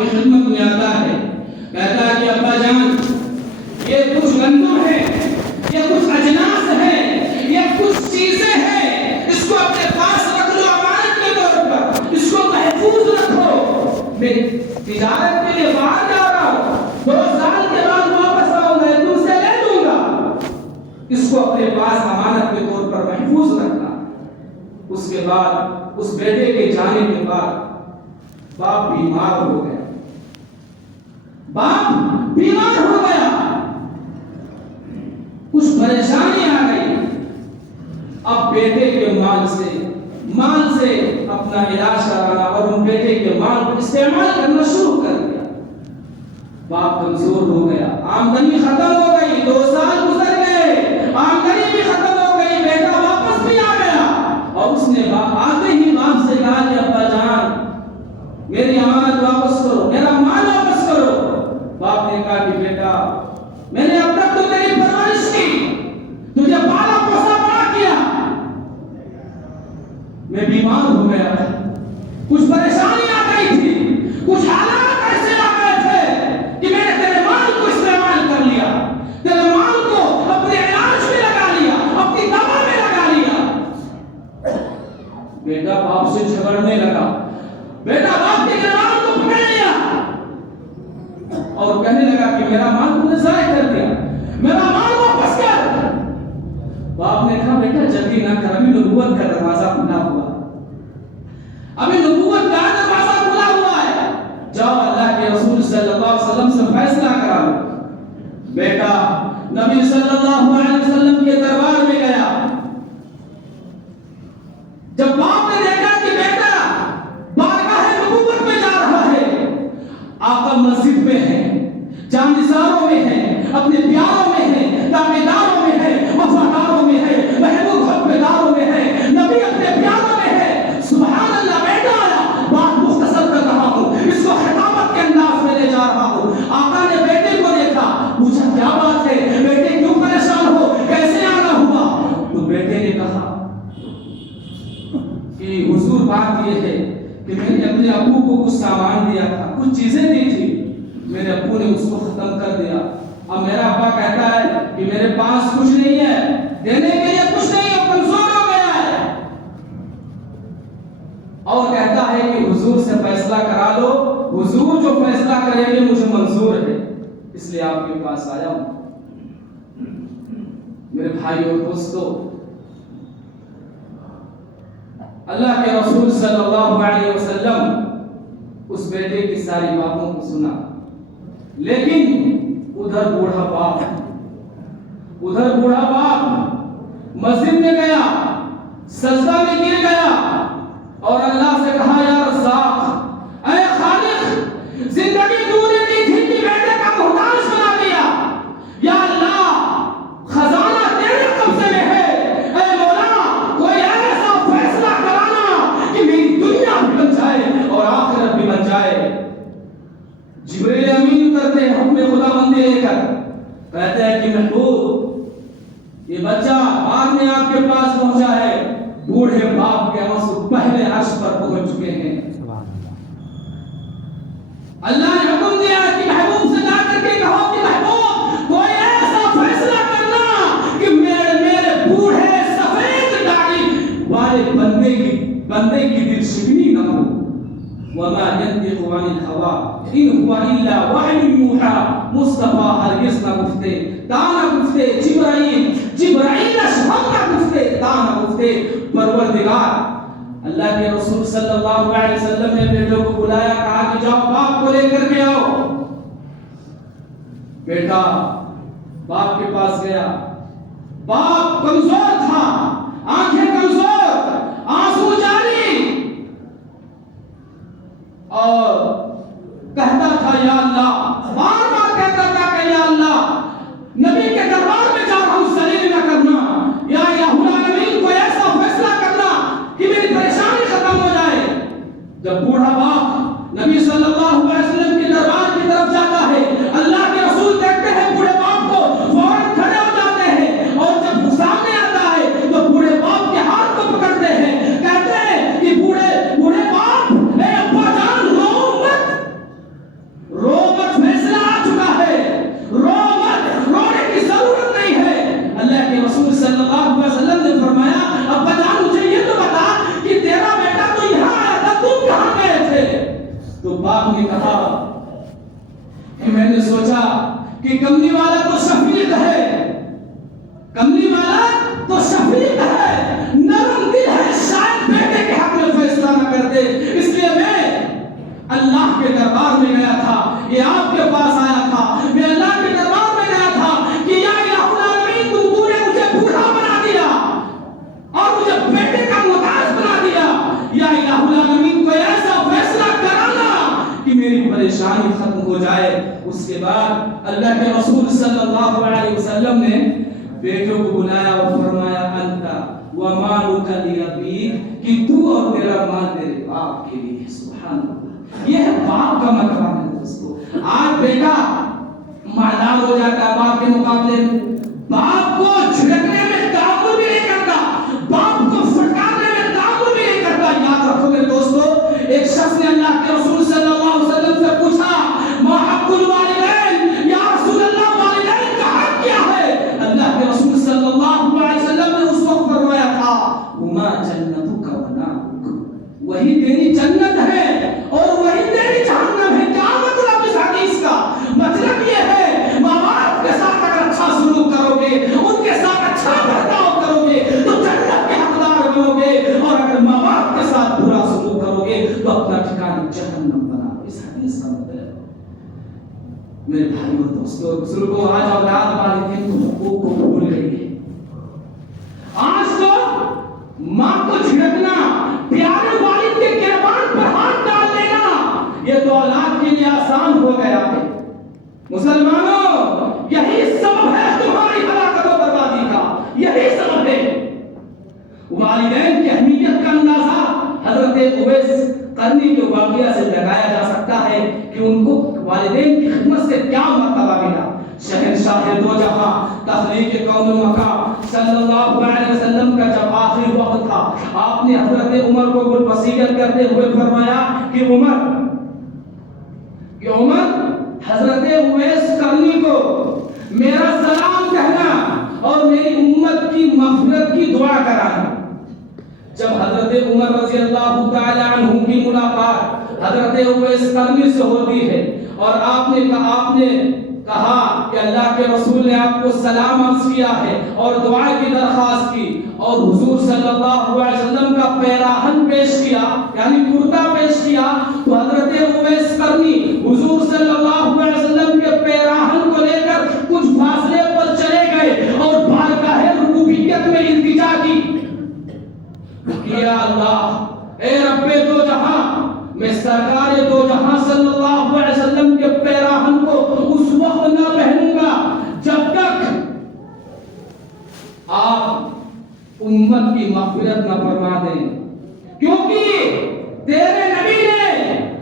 کی خدمت میں آتا ہے، کہتا ہے کہ ابا جان یہ کچھ گندم ہے، یہ کچھ اجناس ہے، یہ کچھ چیزیں ہیں، اس کو اپنے پاس رکھ لو امانت کے طور پر، اس کو محفوظ رکھو، میں تجارت کے لیے باہر جا رہا ہوں، 2 سال کے بعد واپس آؤں گا تم سے لے لوں گا، اس کو اپنے پاس امانت کے طور پر محفوظ رکھنا۔ اس کے بعد اس بیٹے کے جانے کے بعد باپ بیمار ہو گیا، باپ بیمار ہو گیا، کچھ پریشانی آ گئی، اب بیٹے کے مال سے اپنا علاج کرانا اور ان بیٹے کے مال کو استعمال کرنا شروع کر دیا۔ باپ کمزور ہو گیا، آمدنی ختم ہو گئی، 2 سال گزر گئے، آمدنی بھی ختم ہو گئی، بیٹا واپس بھی آ گیا اور اس نے آتے ہی باپ سے کہا کہ ابا جان میری امانت واپس کرو، میرا مال واپس کرو۔ باپ نے کہا کہ بیٹا میں نے اب تک تو تیری پرورش کی، تجھے پالا پوسا بڑا کیا، میں بیمار ہو گیا، کچھ پریشانی آ گئی تھی، کچھ حالات ایسے آ گئے تھے کہ میں نے تیرے مال کو استعمال کر لیا، تیرے مال کو اپنے علاج میں لگا لیا، اپنی دوا میں لگا لیا۔ بیٹا باپ سے جھگڑنے لگا، بیٹا باپ کے گربان کو پکڑ لیا اور کہنے لگا کہ میرا مال تو نے ضائع کر دیا، میرا مال واپس کر۔ باپ نے کہا بیٹا جلدی نہ کر، ابھی نبوت کا دروازہ کھلا ہوا، ابھی نبوت کا دروازہ کھلا ہوا ہے، جاؤ اللہ کے رسول صلی اللہ علیہ وسلم سے فیصلہ کرا لو۔ بیٹا نبی صلی اللہ علیہ وسلم کے دربار میں گیا، جب باپ نے دیکھا کہ بیٹا بارگاہ نبوت میں جا رہا ہے، آقا مسجد میں ہے، جانثاروں میں ہے، اپنے پیاروں میں ہے، تابعداروں میں ہے، وفاداروں میں ہے، محبوب حقداروں میں ہے، نبی اپنے پیاروں میں ہے، سبحان اللہ۔ بیٹا آیا، بات مختصر کر رہا ہوں، اس کو خطابت کے انداز میں لے جا رہا ہوں۔ آقا نے بیٹے کو دیکھا، پوچھا کیا بات ہے بیٹے، کیوں پریشان ہو، کیسے آنا ہوا؟ تو بیٹے نے کہا کہ حضور بات یہ ہے کہ میں نے اپنے ابو کو کچھ سامان دیا تھا، کچھ چیزیں دی تھی، میرے ابو نے اس کو ختم کر دیا، اب میرا ابا کہتا ہے کہ میرے پاس کچھ نہیں ہے، دینے کے لیے کچھ نہیں ہے، کمزور ہو گیا ہے، اور کہتا ہے کہ حضور سے فیصلہ کرا دو، حضور جو فیصلہ کریں گے مجھے منظور ہے، اس لیے آپ کے پاس آیا ہوں۔ میرے بھائی اور دوستو، اللہ کے رسول صلی اللہ علیہ وسلم اس بیٹے کی ساری باتوں کو سنا، لیکن ادھر بوڑھا باپ مسجد میں گیا، سجدہ میں گر گیا اور اللہ سے کہا یا رزاق، اے خالق، زندگی تو نے دی تھی کہ بیٹے کا محتاج بنا دیا، یا اللہ خزانہ تیرے قبضے میں ہے، اے مولا کوئی ایسا فیصلہ کرانا کہ میری دنیا بھی بن جائے اور آخرت بھی بن جائے۔ جبریل امین کرتے ہیں حکم خدا بندے لے کر، کہتے ہیں کہ محبوب یہ بچہ بعد میں آپ کے پاس پہنچا ہے، بوڑھے باپ کے آنسو پہلے عرش پر پہنچ چکے ہیں۔ اللہ نے حکم دیا کہ محبوب سے جا کر کے کہو کہ محبوب کوئی ایسا فیصلہ کرنا کہ میرے بوڑھے سفید داڑھی والے بندے کی دل شکنی نہ ہو۔ وما ينطق عن الهوى ان هو الا وحی یوحی، مصطفیٰ ہرگز نہ گفتے، تانا گفتے، جبرائیل اشہر نہ گفتے، تانا گفتے، پروردگار۔ اللہ کے رسول صلی اللہ علیہ وسلم نے بیٹوں کو بلایا، کہا کہ جاؤ باپ کو لے کر کے آؤ۔ بیٹا باپ کے پاس گیا، باپ کمزور تھا، آنکھیں کمزور، آنسو جاری، اور کہتا تھا یا اللہ، بار بار کہتا تھا کہ یا اللہ نبی کے دربار میں جا رہا ہوں، ذلیل نہ کرنا، یا الہ العالمین کوئی ایسا فیصلہ کرنا کہ میری پریشانی ختم ہو جائے۔ جب بوڑھا باپ نبی صلی اللہ علیہ وسلم کے دربار کی طرف جاتا ہے، اللہ کے رسول دیکھتے ہیں بوڑھے باپ کو، فوراً کھڑے ہو جاتے ہیں، اور جب سامنے آتا ہے تو بوڑھے باپ کے ہاتھ کو پکڑتے ہیں، کہتے ہیں کہ بوڑھے باپ، اے ابا جان رو مت، باپ نے کہا کہ میں نے سوچا کہ کملی والا تو شفیق ہے، کملی والا تو شفیق ہے، نرم دل ہے، شاید بیٹے کے حق میں فیصلہ نہ کر دے، اس لیے میں اللہ کے دربار میں گیا تھا، یہ آپ کے پاس آیا تھا، میں اللہ کے دربار میں گیا تھا کہ یا الہ العالمین تو نے مجھے بوڑھا بنا دیا اور مجھے بیٹے کا محتاج بنا دیا، یا الہ العالمین کوئی ایسا فیصلہ کرانا کہ میری پریشانی ختم ہو جائے۔ اس کے بعد اللہ کے رسول صلی اللہ علیہ وسلم نے بیٹوں کو بلایا اور فرمایا انتا ومالک لابیک، کہ تو اور تیرا مال تیرے باپ کے لیے۔ سبحان اللہ، یہ ہے باپ کا مرتبہ ہے دوستو۔ آج بیٹا مالدار ہو جاتا ہے باپ کے مقابلے میں، باپ کو جھڑکنے میں تعامل بھی نہیں کرتا، باپ کو فٹکارنے میں تعامل بھی نہیں کرتا۔ یاد رکھو میرے دوستو، ایک شخص نے اللہ کے رسول صلی اللہ علیہ وسلم سے پوچھا ما حق الوالدین، یا رسول اللہ والدین کا حق کیا ہے؟ اللہ کے رسول صلی اللہ علیہ وسلم نے اس وقت فرمایا تھا ہما جنتک و نارک، وہی تیری جنت ہے اور وہی تیری جہنم ہے۔ کیا مطلب اس حدیث کا؟ مطلب یہ ہے ماں باپ کے ساتھ اگر اچھا سلوک کرو گے، ان کے ساتھ اچھا برتاؤ کرو گے تو جنت کے حقدار بنو گے، اور اگر ماں باپ کے ساتھ برا سلوک کرو گے تو اپنا ٹھکانہ جہنم بناؤ۔ اس حدیث کا مطلب میرے بھائیوں دوستوں اور بزرگوں، آج اولاد والدین کو حقوق کو بھول گئی ہے۔ آج تو ماں کو جھڑکنا، پیارے والد کے گریبان پر ہاتھ ڈال دینا، یہ تو اولاد کے لیے آسان ہو گیا ہے۔ مسلمانوں، یہی سبب ہے تمہاری ہلاکت و بربادی کا، یہی سبب ہے۔ والدین کی اہمیت کا اندازہ حضرت اویس قرنی کے واقعہ سے لگایا جا سکتا ہے کہ ان کو والدین کی خدمت سے کیا مرتبہ ملا۔ شہنشاہ دو جہاں تخلیق کون و مکان صلی اللہ علیہ وسلم کا جب آخری وقت تھا، آپ نے حضرت عمر کو وصیت کرتے ہوئے فرمایا کہ عمر حضرت اویس قرنی کو میرا سلام کہنا اور میری امت کی مغفرت کی دعا کرانا۔ جب حضرت عمر رضی اللہ تعالی عنہ کی ملاقات حضرت اویس قرنی سے ہوتی ہے اور آپ نے کہا کہ اللہ کے رسول نے آپ کو سلام عرض کیا ہے اور دعا کی درخواست کی، اور حضور صلی اللہ علیہ وسلم کا پیراہن پیش کیا، یعنی کرتا پیش کیا، تو حضرت اویس قرنی حضور صلی اللہ علیہ وسلم کے پیراہن کو لے کر کچھ فاصلے پر چلے گئے اور بارگاہ ربوبیت میں التجا کی کہ یا اللہ، اے رب دو جہاں، میں سرکار دو جہاں صلی اللہ علیہ وسلم کے پیراہن کو اس وقت نہ پہنوں گا جب تک آپ امت کی مغفرت نہ فرما دیں، کیونکہ تیرے نبی نے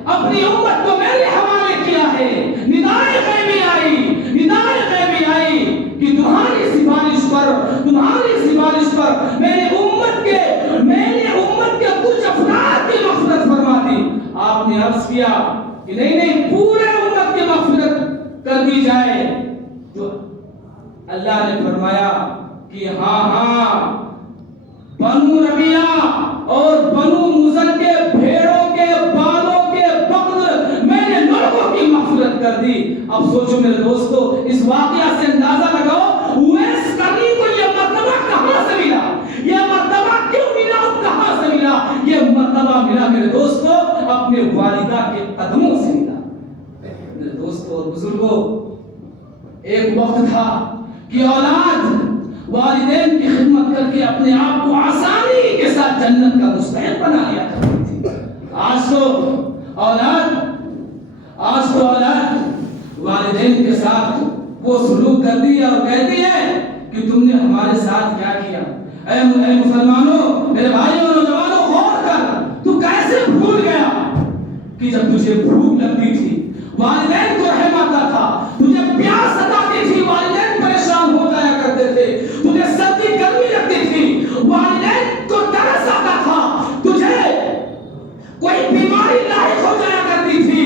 اپنی امت کو میرے حوالے کیا ہے۔ ندائے غیبی آئی کہ تمہاری سفارش پر میں نے امت کے کچھ افراد کی مغفرت فرما دی۔ آپ نے عرض کیا کہ نہیں پورے امت کی مغفرت کر دی جائے، جو اللہ نے فرمایا کہ ہاں بنو ربیعہ اور بنو مزر کے بھیڑوں کے بالوں کے بغل میں نے لوگوں کی مغفرت کر دی۔ اب سوچو میرے دوستو، اس واقعہ سے اندازہ لگاؤ اویس قرنی کو یہ مرتبہ کہاں سے ملا، یہ مرتبہ کیوں ملا اور کہاں سے ملا؟ یہ مرتبہ ملا میرے دوستو اپنے والدہ کے قدموں سے ملا۔ میرے دوستو اور بزرگوں، ایک وقت تھا کہ اولاد والدین کی خدمت کر کے اپنے آپ کو آسانی کے ساتھ جنت کا مستحق بنا لیا کرتی تھی۔ آج تو اولاد والدین کے ساتھ وہ سلوک کرتی ہے اور کہتی ہے کہ تم نے ہمارے ساتھ کیا کیا۔ اے مسلمانوں، میرے بھائیوں، نوجوانوں، غور کر، تو کیسے بھول گیا کہ جب تجھے بھوک لگتی تھی والدین کو رحم آتا تھا، تجھے پیاس ستاتی تھی والدین پریشان ہو جایا کرتے تھے، تجھے سردی گرمی لگتی تھی والدین کو ترس آتا تھا، تجھے کوئی بیماری لاحق ہو جایا کرتی تھی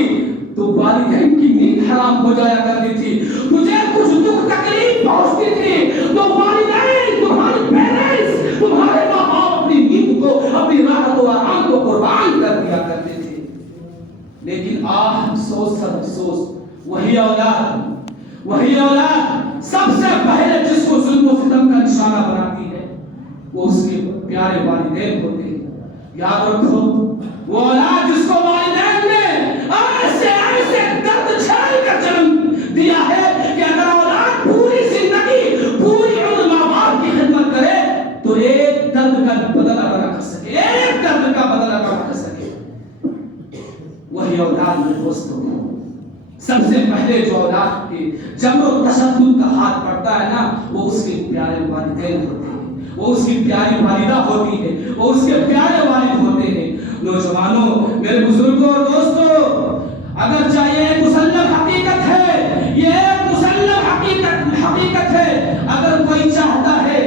تو والدین کی نیند حرام ہو جایا کرتی تھی، تجھے کچھ دکھ تکلیف پہنچتی تھی تو والدین، تمہارے پیرنٹس، تمہارے ماں باپ اپنی نیند کو، اپنی راحت و آرام کو قربان کر دیا کرتے تھے۔ لیکن افسوس سب افسوس، وہی اولاد سب سے پہلے جس کو ظلم و ستم کا نشانہ بناتی ہے وہ اس کے پیارے والدین ہوتے ہیں۔ یاد رکھو، وہ اولاد جس کو والدین نے ایسے درد جھیل کر جنم دیا ہے کہ اگر اولاد پوری زندگی پوری عمر ماں باپ کی خدمت کرے تو ایک درد کا بدلہ ادا کر سکے، ایک درد کا بدلہ ادا کر سکے۔ وہی اولاد میں دوستوں سب سے پہلے جو اولاد کے جبر و تشدد کا ہاتھ پڑتا ہے نا، وہ اس کے پیارے والدین ہوتے ہیں، وہ اس کی پیاری والدہ ہوتی ہے، وہ اس کے پیارے والد ہوتے ہیں۔ نوجوانوں، میرے بزرگوں اور دوستوں، اگر چاہیے ایک مسلم حقیقت ہے، یہ ایک مسلم حقیقت ہے، اگر کوئی چاہتا ہے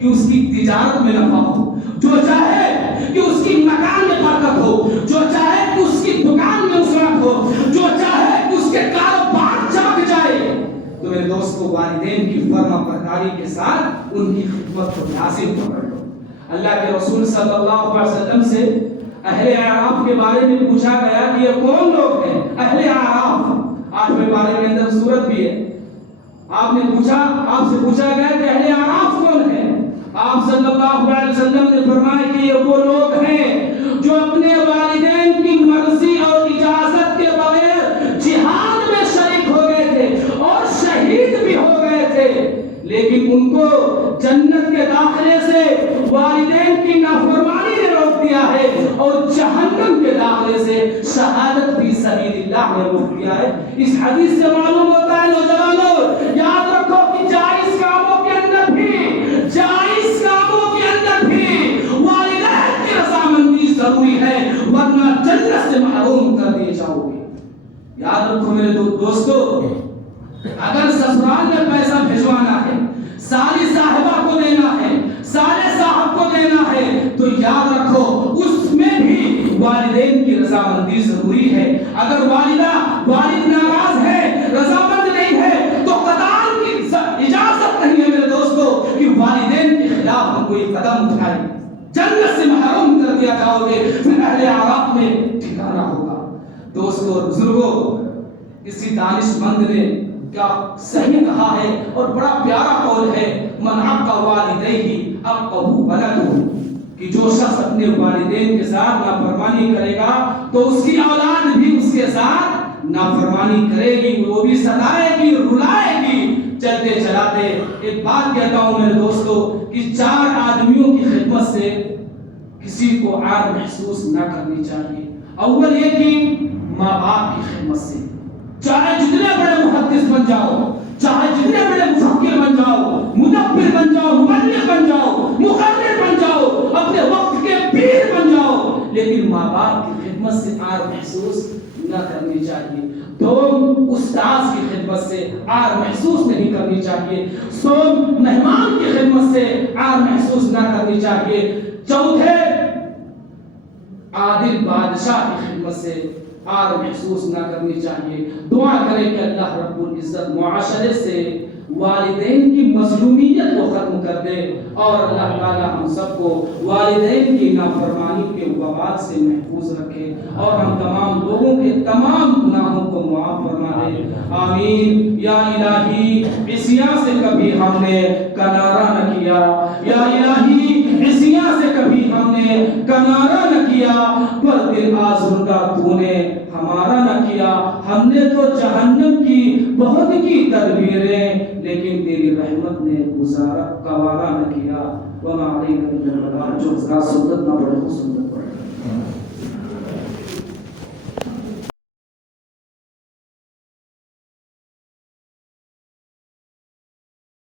کہ اس کی تجارت میں نفع ہو، جو چاہے کہ اس کی مکان میں برکت ہو، جو چاہے کہ اس کی دکان میں اسرت ہو، جو چاہے کہ اس کے کاروبار چمک جائے، تو میرے دوستوں والدین کی فرما برداری کے ساتھ ان کی خدمت کو لازم پکڑ لو۔ اللہ کے رسول صلی اللہ علیہ وسلم سے اہل اعراف کے بارے میں پوچھا گیا کہ یہ کون لوگ ہیں؟ اہل اعراف 8ویں بارے کے اندر سورت بھی ہے۔ آپ سے پوچھا گیا کہ اہل اعراف کون ہیں؟ آپ صلی اللہ علیہ وسلم نے فرمایا کہ یہ وہ لوگ ہیں جو اپنے والدین کی مرضی اور اجازت کے بغیر جہاد میں شریک ہو گئے تھے اور شہید بھی ہو گئے تھے، لیکن ان کو جنت کے داخلے سے والدین کی نافرمانی نے روک دیا ہے اور جہنم کے داخلے سے شہادت فی سبیل اللہ نے روک دیا ہے۔ اس حدیث سے معلوم ہوتا ہے نوجوانوں، یاد رکھو کہ جائز کاموں کے اندر بھی والدین کی رضامندی ضروری ہے، ورنہ جنت سے محروم کر دیے جاؤ گے۔ یاد رکھو میرے دوستو، اگر سسرال میں پیسہ بھیجوانا ہے، سالی صاحبہ کو دینا ہے، سالے صاحب کو دینا ہے، تو یاد رکھو اس میں بھی والدین کی رضامندی ضروری ہے۔ اگر والد ناراض ہے، رضامند نہیں ہے، تو قطعاً کی اجازت نہیں ہے میرے دوستو کہ والدین کے خلاف ہم کوئی قدم اٹھائیں، جنت سے محروم کر دیا جاؤ گے، پھر اہل اعراف میں ٹھکانہ ہوگا۔ دوستو اور بزرگوں، کسی دانش مند نے کیا صحیح کہا ہے اور بڑا پیارا قول ہے، من عق والدیہ عقہ ولدہ، کہ جو شخص اپنے والدین کے ساتھ نافرمانی کرے گا تو اس کی اولاد بھی اس کے ساتھ نافرمانی کرے گی، وہ بھی ستائے گی، رلائے گی۔ چلتے چلاتے ایک بات کہتا ہوں میرے دوستو کہ 4 آدمیوں کی خدمت سے کسی کو عار محسوس نہ کرنی چاہیے۔ اول یہ کہ ماں باپ کی خدمت سے، چاہے جتنے بڑے محدث بن جاؤ، چاہے جتنے بڑے مفکر بن جاؤ، مدبر بن جاؤ، مبلغ بن جاؤ، مقرر بن جاؤ، اپنے وقت کے پیر بن جاؤ، لیکن ماں باپ کی خدمت سے عار محسوس نہ کرنی چاہیے۔ دوم، استاذ کی خدمت سے عار محسوس نہیں کرنی چاہیے۔ سوم، مہمان کی خدمت سے عار محسوس نہ کرنی چاہیے۔ چوتھے، عادل بادشاہ کی خدمت سے عار محسوس نہ کرنی چاہیے۔ دعا کریں کہ اللہ رب العزت معاشرے سے والدین کی مظلومیت کو ختم کر دے اور اللہ تعالی ہم سب کو والدین کی نافرمانی کے وبال سے محفوظ رکھے اور ہم تمام لوگوں کے تمام گناہوں کو معاف فرما دے، آمین۔ یا الہی، عصیاں سے کبھی ہم نے کنارہ نہ کیا، یا الہی عصیاں سے کبھی ہم نے کنارہ نہ کیا، پر دل آزردہ تو نے ہمارا نہ کیا۔ ہم نے تو جہنم کی بہت کی تدبیریں، لیکن تیری رحمت نے گزارا گوارا نہ کیا۔ وما علینا الا البلاغ، جو سنت نہ پڑھے تو سنت پڑھے۔